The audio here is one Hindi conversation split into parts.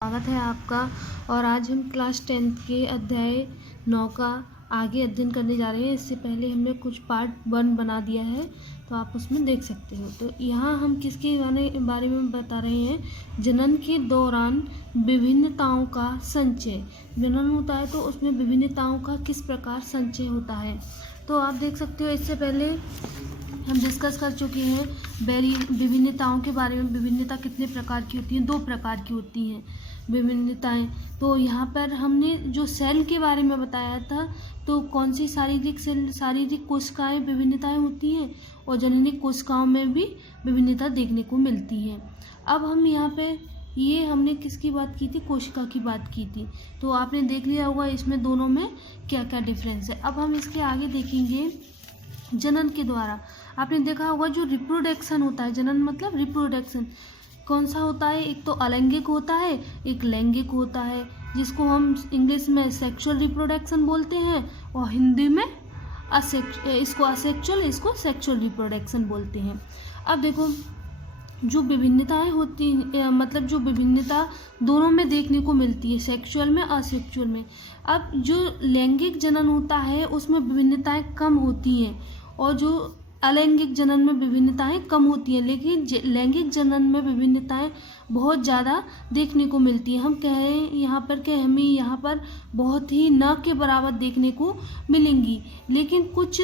स्वागत है आपका। और आज हम क्लास 10th के अध्याय 9 का आगे अध्ययन करने जा रहे हैं। इससे पहले हमने कुछ पार्ट 1 बना दिया है, तो आप उसमें देख सकते हो। तो यहाँ हम किसके बारे में बता रहे हैं? जनन के दौरान विभिन्नताओं का संचय। जनन होता है तो उसमें विभिन्नताओं का किस प्रकार संचय होता है। तो आप देख सकते हो, इससे पहले हम डिस्कस कर चुके हैं विभिन्नताओं के बारे में। विभिन्नता कितने प्रकार की होती हैं? 2 प्रकार की होती हैं विभिन्नताएं। तो यहाँ पर हमने जो सेल के बारे में बताया था, तो कौन सी शारीरिक कोशिकाएं विभिन्नताएं होती हैं, और जननिक कोशिकाओं में भी विभिन्नता देखने को मिलती है। अब हम यहाँ पे ये हमने किसकी बात की थी? कोशिका की बात की थी। तो आपने देख लिया होगा इसमें दोनों में क्या क्या डिफरेंस है। अब हम इसके आगे देखेंगे जनन के द्वारा। आपने देखा होगा जो रिप्रोडक्शन होता है, जनन मतलब रिप्रोडक्शन कौन सा होता है? एक तो अलैंगिक होता है, एक लैंगिक होता है, जिसको हम इंग्लिश में सेक्सुअल रिप्रोडक्शन बोलते हैं, और हिंदी में इसको असेक्सुअल, इसको सेक्सुअल रिप्रोडक्शन बोलते हैं। अब देखो, जो विभिन्नताएं होती मतलब जो विभिन्नता दोनों में देखने को मिलती है, सेक्सुअल में असेक्सुअल में। अब जो लैंगिक जनन होता है उसमें विभिन्नताएं कम होती हैं, और जो अलैंगिक जनन में विभिन्नताएं कम होती हैं। लेकिन लैंगिक जनन में विभिन्नताएं बहुत ज़्यादा देखने को मिलती हैं। हम कहें यहाँ पर कि हमें यहाँ पर बहुत ही न के बराबर देखने को मिलेंगी, लेकिन कुछ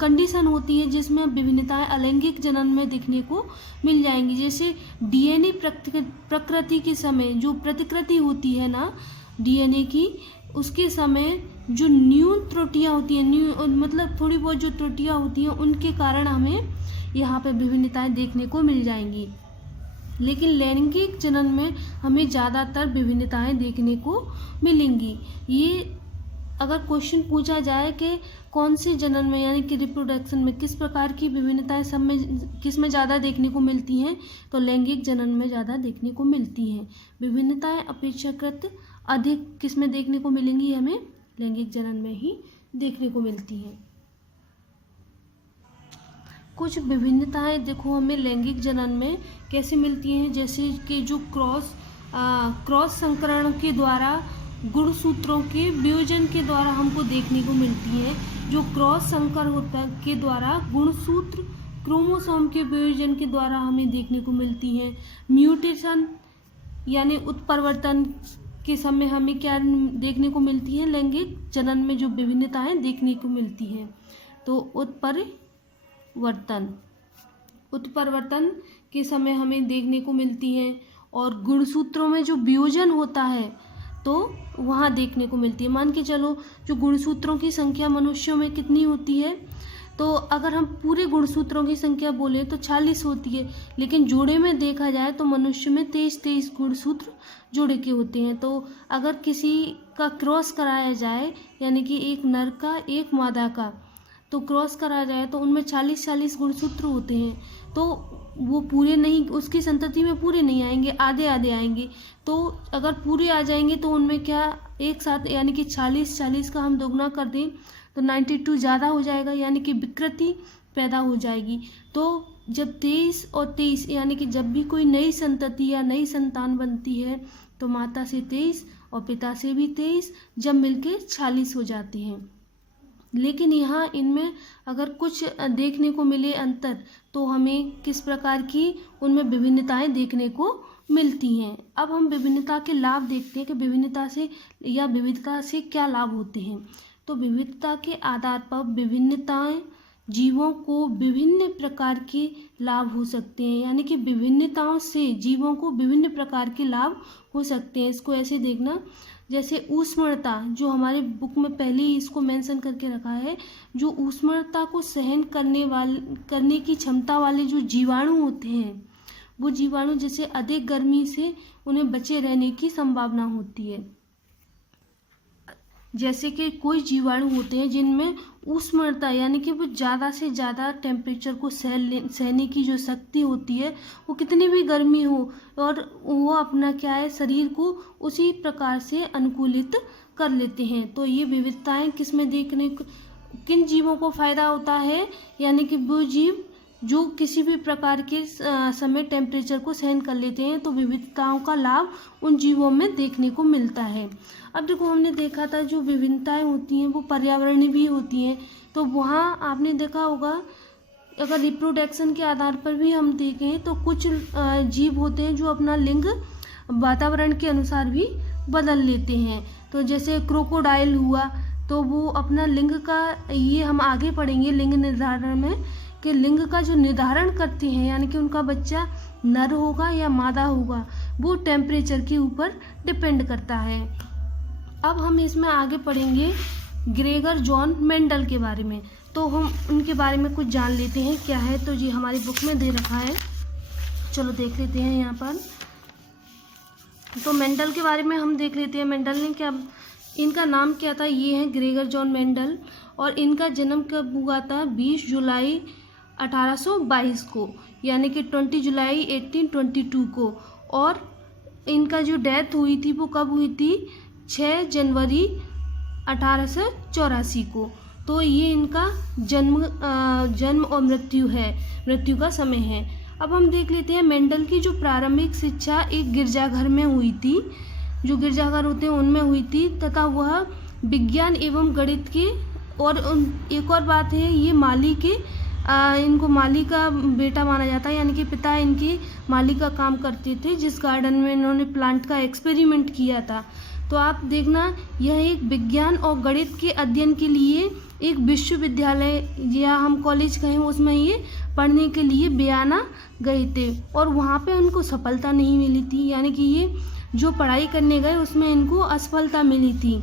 कंडीशन होती है जिसमें विभिन्नताएं अलैंगिक जनन में देखने को मिल जाएंगी। जैसे डीएनए प्रकृति के समय जो प्रतिकृति होती है ना डीएनए की, उसके समय जो न्यून त्रुटियां होती हैं, मतलब थोड़ी बहुत जो त्रुटियां होती हैं, उनके कारण हमें यहाँ पे विभिन्नताएं देखने को मिल जाएंगी। लेकिन लैंगिक जनन में हमें ज़्यादातर विभिन्नताएं देखने को मिलेंगी। ये अगर क्वेश्चन पूछा जाए कि कौन से जनन में यानी कि रिप्रोडक्शन में किस प्रकार की विभिन्नताएं सब में किस में ज़्यादा देखने को मिलती हैं, तो लैंगिक जनन में ज़्यादा देखने को मिलती हैं। विभिन्नताएं अपेक्षाकृत अधिक किस में देखने को मिलेंगी? हमें लैंगिक जनन में ही देखने को मिलती हैं। कुछ विभिन्नताएं देखो हमें लैंगिक जनन में कैसे मिलती हैं, जैसे कि जो क्रॉस संकरण के द्वारा गुणसूत्रों के वियोजन के द्वारा हमको देखने को मिलती हैं। जो क्रॉस संकर होता के द्वारा गुणसूत्र क्रोमोसोम के वियोजन के द्वारा हमें देखने को मिलती हैं। म्यूटेशन यानी उत्परिवर्तन के समय हमें क्या देखने को मिलती है? लैंगिक जनन में जो विभिन्नताएं देखने को मिलती हैं, तो उत्परिवर्तन के समय हमें देखने को मिलती हैं। और गुणसूत्रों में जो वियोजन होता है तो वहाँ देखने को मिलती है। मान के चलो जो गुणसूत्रों की संख्या मनुष्यों में कितनी होती है, तो अगर हम पूरे गुणसूत्रों की संख्या बोले तो 40 होती है, लेकिन जोड़े में देखा जाए तो मनुष्य में 23 गुणसूत्र जोड़े के होते हैं। तो अगर किसी का क्रॉस कराया जाए, यानी कि एक नर का एक मादा का तो क्रॉस कराया जाए, तो उनमें 40 गुणसूत्र होते हैं। तो वो पूरे नहीं, उसकी संतति में पूरे नहीं आएंगे, आधे आधे आएंगे। तो अगर पूरे आ जाएंगे तो उनमें क्या एक साथ, यानी कि 40 का हम दोगुना कर दें तो 92 ज़्यादा हो जाएगा, यानी कि विकृति पैदा हो जाएगी। तो जब 23 और 23 यानी कि जब भी कोई नई संतति या नई संतान बनती है, तो माता से 23 और पिता से भी 23 जब मिलके 40 हो जाती हैं। लेकिन यहाँ इनमें अगर कुछ देखने को मिले अंतर, तो हमें किस प्रकार की उनमें विभिन्नताएं देखने को मिलती हैं। अब हम विभिन्नता के लाभ देखते हैं कि विविधता से क्या लाभ होते हैं। तो विविधता के आधार पर विभिन्नताएं जीवों को विभिन्न प्रकार के लाभ हो सकते हैं, यानी कि विभिन्नताओं से जीवों को विभिन्न प्रकार के लाभ हो सकते हैं। इसको ऐसे देखना, जैसे ऊष्मता, जो बुक में पहले ही इसको मेंशन करके रखा है, जो ऊष्मता को सहन करने की क्षमता वाले जो जीवाणु होते हैं, वो जीवाणु जैसे अधिक गर्मी से उन्हें बचे रहने की संभावना होती है। जैसे कि कोई जीवाणु होते हैं जिनमें ऊष्मता यानी कि वो ज़्यादा से ज़्यादा टेम्परेचर को सहने की जो शक्ति होती है, वो कितनी भी गर्मी हो, और वो अपना क्या है शरीर को उसी प्रकार से अनुकूलित कर लेते हैं। तो ये विविधताएं किस में किन जीवों को फ़ायदा होता है, यानी कि वो जीव जो किसी भी प्रकार के समय टेम्परेचर को सहन कर लेते हैं। तो विविधताओं का लाभ उन जीवों में देखने को मिलता है। अब देखो, हमने देखा था जो विभिन्नताएं होती हैं वो पर्यावरणीय भी होती हैं। तो वहाँ आपने देखा होगा, अगर रिप्रोडक्शन के आधार पर भी हम देखें तो कुछ जीव होते हैं जो अपना लिंग वातावरण के अनुसार भी बदल लेते हैं। तो जैसे क्रोकोडाइल हुआ, तो वो अपना लिंग का, ये हम आगे पढ़ेंगे लिंग निर्धारण में, कि लिंग का जो निर्धारण करते हैं, यानी कि उनका बच्चा नर होगा या मादा होगा, वो टेम्परेचर के ऊपर डिपेंड करता है। अब हम इसमें आगे पढ़ेंगे ग्रेगर जॉन मेंडल के बारे में। तो हम उनके बारे में कुछ जान लेते हैं क्या है। तो ये हमारी बुक में दे रखा है, चलो देख लेते हैं यहाँ पर। तो मेंडल के बारे में हम देख लेते हैं। मेंडल ने क्या, इनका नाम क्या था, ये है ग्रेगर जॉन मेंडल। और इनका जन्म कब हुआ था, 20 जुलाई 1822 को, यानी कि 20 जुलाई 1822 को। और इनका जो डेथ हुई थी वो कब हुई थी, 6 जनवरी 1884 को। तो ये इनका जन्म और मृत्यु का समय है। अब हम देख लेते हैं मेंडल की जो प्रारंभिक शिक्षा एक गिरजाघर में हुई थी, जो गिरजाघर होते हैं उनमें हुई थी, तथा वह विज्ञान एवं गणित के, और एक और बात है, ये माली के इनको माली का बेटा माना जाता है, यानी कि पिता इनके माली का काम करते थे, जिस गार्डन में इन्होंने प्लांट का एक्सपेरिमेंट किया था। तो आप देखना, यह एक विज्ञान और गणित के अध्ययन के लिए एक विश्वविद्यालय या हम कॉलेज कहें उसमें ये पढ़ने के लिए बयाना गए थे, और वहाँ पे उनको सफलता नहीं मिली थी, यानी कि ये जो पढ़ाई करने गए उसमें इनको असफलता मिली थी,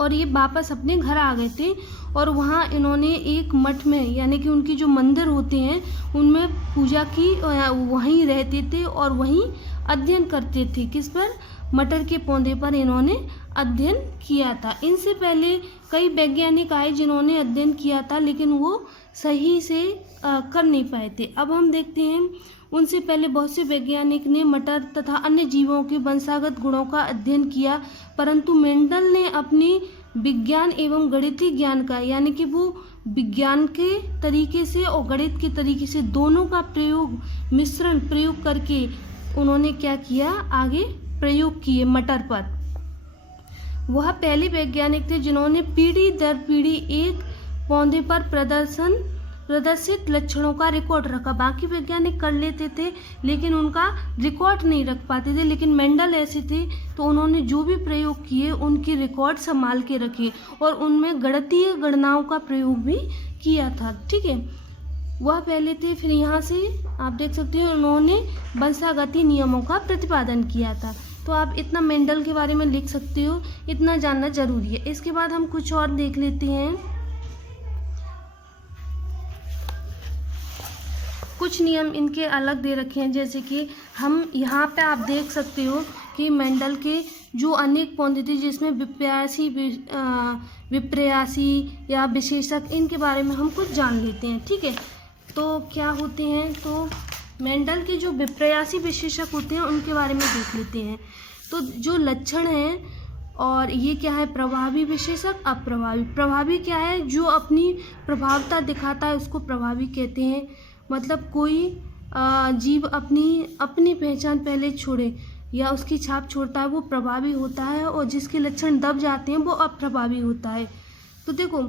और ये वापस अपने घर आ गए थे। और वहाँ इन्होंने एक मठ में, यानी कि उनकी जो मंदिर होते हैं उनमें पूजा की, वहीं रहते थे और वहीं अध्ययन करते थे। किस पर, मटर के पौधे पर इन्होंने अध्ययन किया था। इनसे पहले कई वैज्ञानिक आए जिन्होंने अध्ययन किया था, लेकिन वो सही से कर नहीं पाए थे। अब हम देखते हैं, उनसे पहले बहुत से वैज्ञानिक ने मटर तथा अन्य जीवों के वंशागत गुणों का अध्ययन किया, परंतु मेंडल ने अपनी विज्ञान एवं गणितीय ज्ञान का, यानी कि वो विज्ञान के तरीके से और गणित के तरीके से दोनों का प्रयोग करके उन्होंने क्या किया, आगे प्रयोग किए मटर पर। वह पहले वैज्ञानिक थे जिन्होंने पीढ़ी दर पीढ़ी एक पौधे पर प्रदर्शित लक्षणों का रिकॉर्ड रखा। बाकी वैज्ञानिक कर लेते थे लेकिन उनका रिकॉर्ड नहीं रख पाते थे, लेकिन मेंडल ऐसे थे तो उन्होंने जो भी प्रयोग किए उनके रिकॉर्ड संभाल के रखे और उनमें गणितीय गणनाओं का प्रयोग भी किया था। ठीक है, वह पहले थे। फिर यहाँ से आप देख सकते हो उन्होंने वंशागति नियमों का प्रतिपादन किया था। तो आप इतना मेंडल के बारे में लिख सकते हो, इतना जानना जरूरी है। इसके बाद हम कुछ और देख लेते हैं। कुछ नियम इनके अलग दे रखे हैं, जैसे कि हम यहाँ पे आप देख सकते हो कि मेंडल के जो अनेक पौधे थे जिसमें विप्रयासी या विशेषक, इनके बारे में हम कुछ जान लेते हैं। ठीक है, तो क्या होते हैं, तो मेंडल के जो विप्रयासी विशेषक होते हैं उनके बारे में देख लेते हैं। तो जो लक्षण हैं, और ये क्या है, प्रभावी विशेषक, अप्रभावी। प्रभावी क्या है, जो अपनी प्रभावता दिखाता है उसको प्रभावी कहते हैं। मतलब कोई जीव अपनी पहचान पहले छोड़े या उसकी छाप छोड़ता है वो प्रभावी होता है, और जिसके लक्षण दब जाते हैं वो अप्रभावी होता है। तो देखो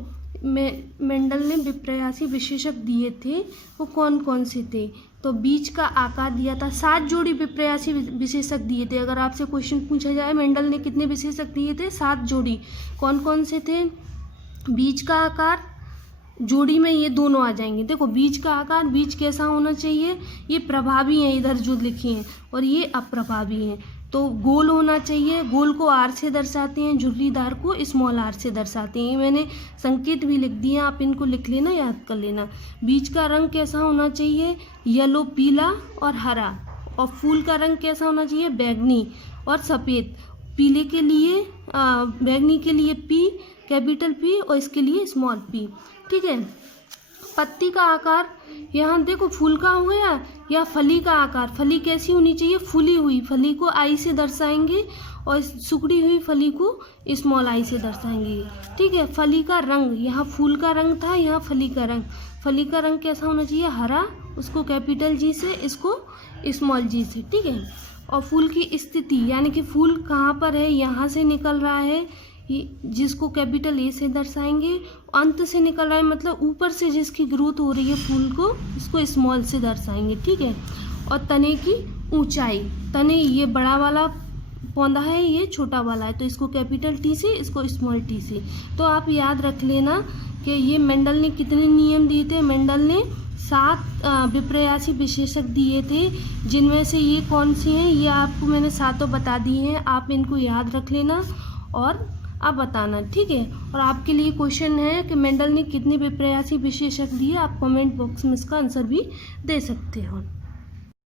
मेंडल ने विप्रयासी विशेषक दिए थे, वो कौन कौन से थे, तो बीज का आकार दिया था, 7 जोड़ी विप्रयासी विशेषक दिए थे। अगर आपसे क्वेश्चन पूछा जाए मेंडल ने कितने विशेषक दिए थे, 7 जोड़ी। कौन कौन से थे, बीज का आकार, जोड़ी में ये दोनों आ जाएंगे। देखो बीज का आकार, बीज कैसा होना चाहिए, ये प्रभावी हैं इधर जो लिखे हैं, और ये अप्रभावी हैं। तो गोल होना चाहिए, गोल को आर से दर्शाते हैं, झुर्रीदार को स्मॉल आर से दर्शाते हैं। मैंने संकेत भी लिख दिए, आप इनको लिख लेना, याद कर लेना। बीज का रंग कैसा होना चाहिए, येलो, पीला और हरा। और फूल का रंग कैसा होना चाहिए, बैंगनी और सफ़ेद। पीले के लिए बैंगनी के लिए पी, कैपिटल पी, और इसके लिए स्मॉल पी। ठीक है, पत्ती का आकार, यहाँ देखो फूल का हो गया, या फली का आकार, फली कैसी होनी चाहिए, फूली हुई, फली को आई से दर्शाएंगे और सुकड़ी हुई फली को स्मॉल आई से दर्शाएंगे। ठीक है, फली का रंग, यहाँ फूल का रंग था, यहाँ फली का रंग। फली का रंग कैसा होना चाहिए, हरा उसको कैपिटल जी से, इसको स्मॉल जी से, ठीक है। और फूल की स्थिति यानी कि फूल कहाँ पर है, यहाँ से निकल रहा है, जिसको कैपिटल ए से दर्शाएंगे। अंत से निकल रहा है मतलब ऊपर से जिसकी ग्रोथ हो रही है फूल को, इसको स्मॉल से दर्शाएंगे, ठीक है। और तने की ऊंचाई, तने ये बड़ा वाला पौधा है, ये छोटा वाला है, तो इसको कैपिटल टी से, इसको स्मॉल टी से। तो आप याद रख लेना कि ये मेंडल ने कितने नियम दिए थे। मेंडल ने 7 विपर्यासी विशेषक दिए थे, जिनमें से ये कौन सी हैं, ये आपको मैंने 7 बता दिए हैं। आप इनको याद रख लेना और आप बताना, ठीक है। और आपके लिए क्वेश्चन है कि मेंडल ने कितने विपर्यासी विशेषक दिए, आप कमेंट बॉक्स में इसका आंसर भी दे सकते हो।